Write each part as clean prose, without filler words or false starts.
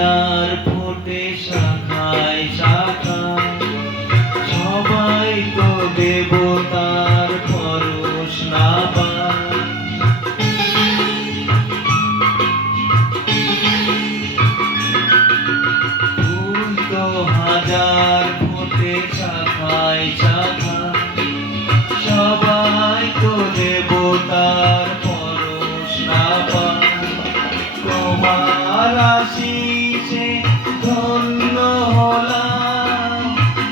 হাজার ফোটে শাখায় শাখায়, সবাই তো দেবতার পরশ না পায়। ফুল তো হাজার ফোটে শাখায় শাখায়, সবাই তো দেবতার পরশ না পায়। তোমার আশিসে ধন্য হলাম,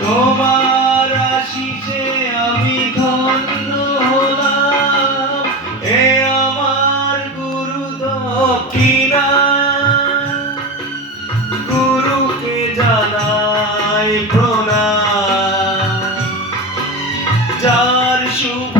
তোমার আশিসে আমি ধন্য হলাম। এ আমার গুরু দক্ষিণা, গুরুকে জানাই প্রণাম। যার শুভ